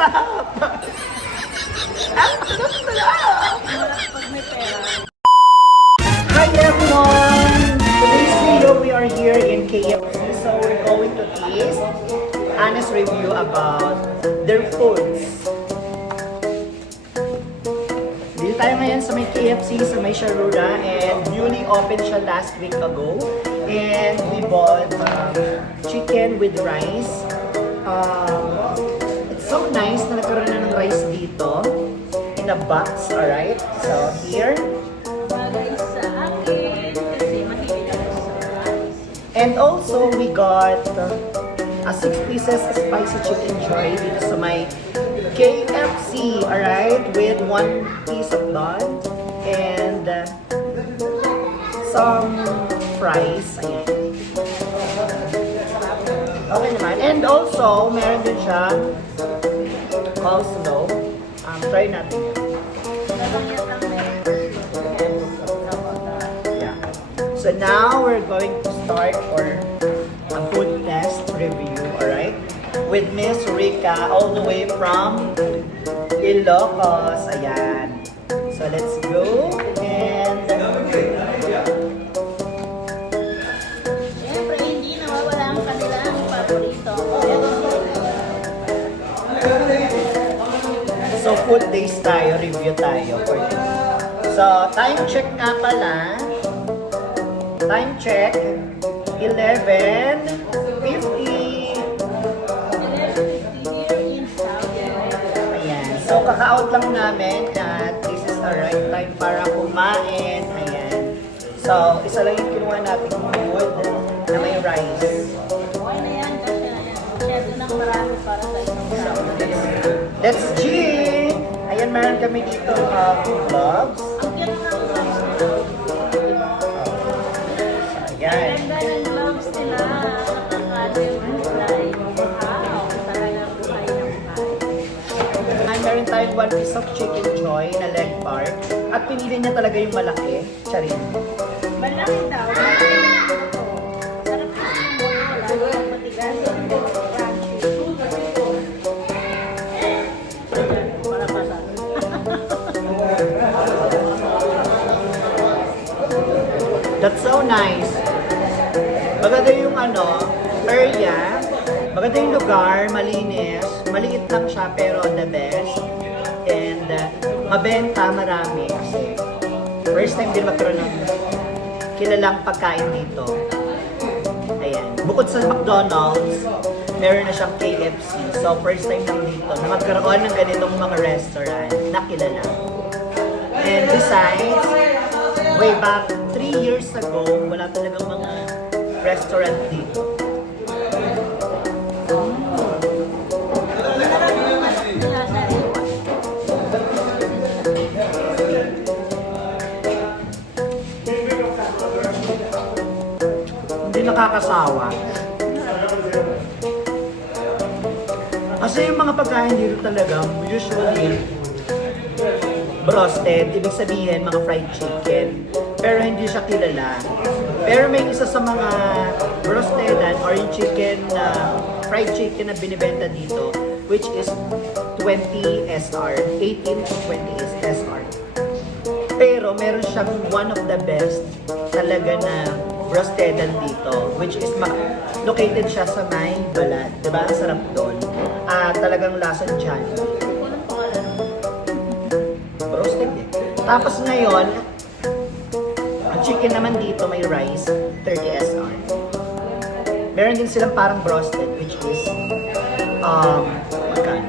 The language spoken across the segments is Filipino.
Pag may pera. Hi everyone! Today's video we are here in KFC, so we're going to taste honest review about their foods. Dito tayo ngayon sa may KFC, sa may Sharura, and newly opened siya last week ago. And we bought chicken with rice. It's so nice na nagkaroon na ng rice dito in a box, alright? So here. Bagay sa akin kasi mahilig ako sa rice. And also, we got a 6 pieces spicy chicken joy dito sa may KFC, alright? With 1 piece of bun and some fries. Ayan. Okay naman. And also, meron din siya coleslaw. Try natin yan. Yeah. So now we're going to start for a food test review, alright? With Miss Rika all the way from Ilocos. Ayan. So let's go. And Siyempre, hindi nawawala ang kanilang paborito. so food taste tayo, review tayo for this. So time check nga pala. Time check 11:50. Ayan. So, kaka-out lang namin at this is the right time para kumain. Ayan. So, isa lang yung kinuha natin food na may rice. Okay na yan, kasi na yan. Masyado nang marami para sa isang So, tao. let's G! Ayan, meron kami dito gloves. Ang cute ng gloves nila. Ayan. Ganda ng gloves nila. Nakakaliw kulay. Wow, talagang buhay na buhay. And meron tayong 1 piece of chicken joy na leg part. At pinili niya talaga yung malaki. Charin. Malaki daw. Malaki na ito. Sarap kasi yung buhay mo. Lalo pag matigas. Crunchy. Para pasal. That's so nice. Maganda yung area. Maganda yung lugar, malinis. Maliit lang siya pero the best. And mabenta, marami kasi first time din magkaroon ng kilalang pagkain dito. Ayan. Bukod sa McDonald's, meron na siyang KFC. So first time lang dito na magkaroon ng ganitong mga restaurant na kilala. And besides, way back 3 years ago, wala talagang mga restaurant dito. Hindi nakakasawa. Kasi yung mga pagkain dito talaga, usually, broasted, ibig sabihin mga fried chicken. Pero hindi siya kilala. Pero may isa sa mga broastedan or yung chicken na fried chicken na binibenta dito, which is 20 SR, 18 to 20 SR. Pero meron siyang one of the best talaga na broastedan dito, which is located siya sa may Balat. Diba? Ang sarap doon. Talagang lasang dyan. Roasted eh. Tapos ngayon, ang chicken naman dito may rice, 30 SR. Meron din silang parang broasted, which is, magkano?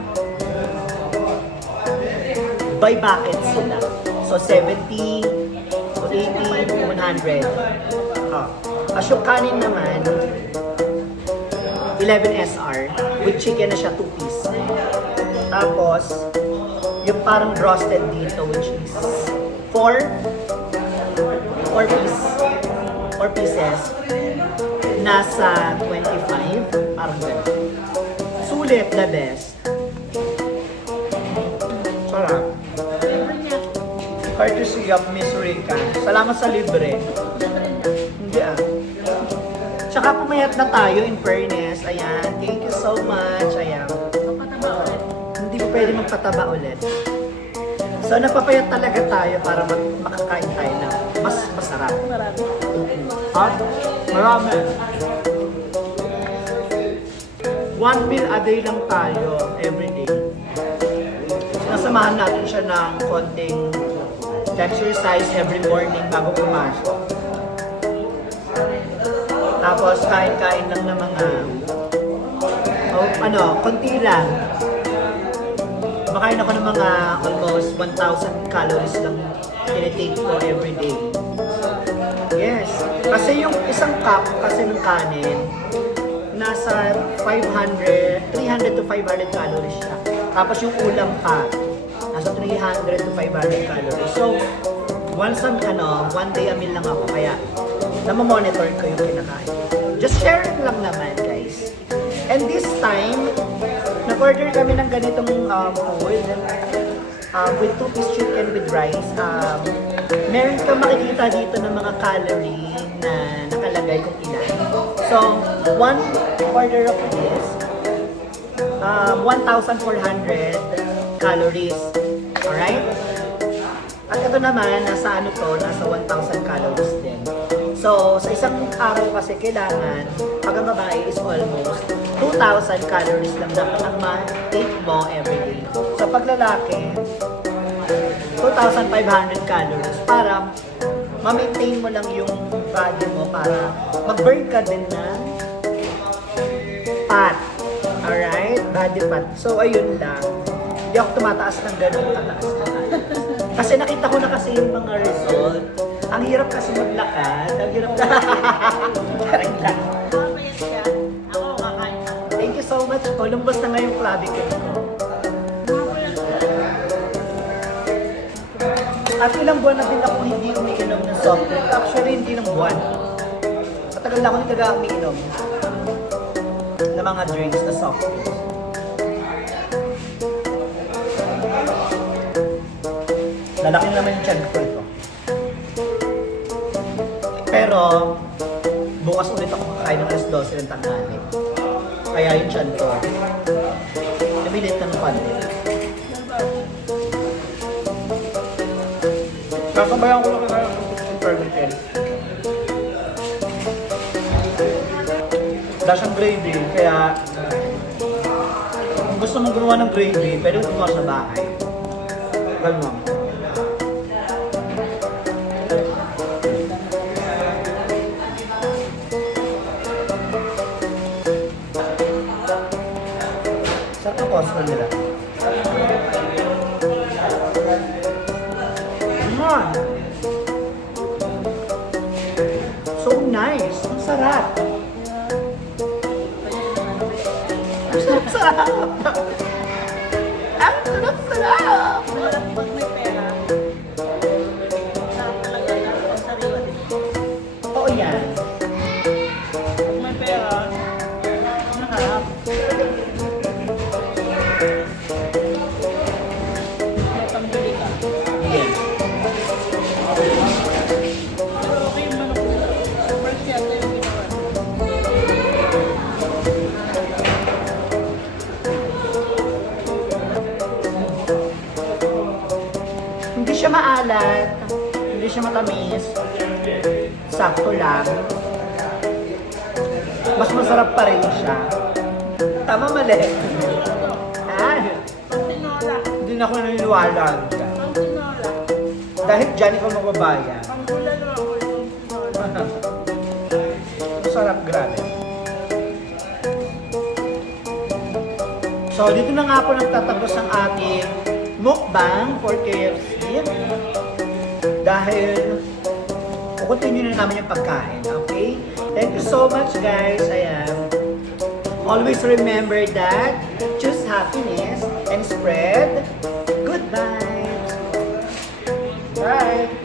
By bucket sila. So, 70, 80, 100. As yung kanin naman, 11 SR, with chicken na siya 2 piece. Tapos, yung parang roasted dito, which is 4 pieces, nasa 25, parang gano'n. Sulit, the best. Sarap. Courtesy of Miss Rika. Salamat sa libre. Hindi Tsaka pumayat na tayo in fairness. Ayan, thank you so much. Ayan. Pataba ulit. Hindi ko pwede magpataba ulit. So, napapayat talaga tayo para makakain tayo ng mas masarap. Marami. At marami. 1 meal a day lang tayo every day. Sinasamahan natin siya ng konting exercise every morning bago pumasok. Tapos kain-kain lang ng mga konti lang. Makain ako ng mga almost 1,000 calories lang tinitake ko every day. Yes. Kasi yung isang cup kasi ng kanin, nasa 300 to 500 calories siya. Tapos yung ulam pa, nasa 300 to 500 calories. So, one day a meal lang ako. Kaya, namamonitor ko yung kinakain. Just share it lang naman, guys. And this time, nag-order kami ng ganitong food with 2-piece chicken with rice. Meron ka makikita dito ng mga calorie na nakalagay kung ilan. So, one order of this, 1,400 calories. Alright? At ito naman, nasa nasa 1,000 calories din. So, sa isang araw kasi kailangan, pag ang babae is almost 2,000 calories lang dapat ang ma-take mo every day. So, pag lalaki, 2,500 calories para ma-maintain mo lang yung body mo para mag-burn ka din ng fat. Alright? Body fat. So, ayun lang. Hindi ako tumataas ng ganun kataas na. Kasi nakita ko na kasi yung mga result. Ang hirap kasi maglakad. Ang hirap na. Karing lang. Mamaya siya. Ako kakain na. Thank you so much po. Lumbas na nga yung clavicle ko. At ilang buwan na din ako hindi umiinom ng soft drink. Actually, hindi ng buwan. Matagal na ako hindi talaga umiinom ng mga drinks na soft drinks. Lalaki na naman yung tiyan ko ito. Pero, bukas ulit ako kakain ng alas 12 ng tanghali. Kaya yung tiyan ko, namilit ng konti. Kasabayan ko lang kayo ng permitin. Wala siyang gravy, kaya kung gusto mong gumawa ng gravy, pwede mo gumawa sa bahay. Ganun. Sarap ang cost nila. So nice! Ang sarap! Ang sarap! Ang sarap! Masarap pag may pera. Masarap talaga yan. Ang sariwa din. Oo yan. Pag may pera, masarap. May pambili ka. Yes. Pero okay yung manok. Super siyate yung ginawa. Hindi siya maalat. Hindi siya matamis. Sakto lang. Mas masarap pa rin siya. Tama mali. Ah, Pag tinola. hindi na ako naniniwala. Pag tinola. Dahil dyan ikaw magbabayan. Pang gula naman ako yung tinola. Masarap, grabe. So, dito na nga po nagtatapos ang ating mukbang for KFC. Dahil, continue na namin yung pagkain, okay? Thank you so much, guys. Ayan. Always remember that, choose happiness and spread good vibes. Bye!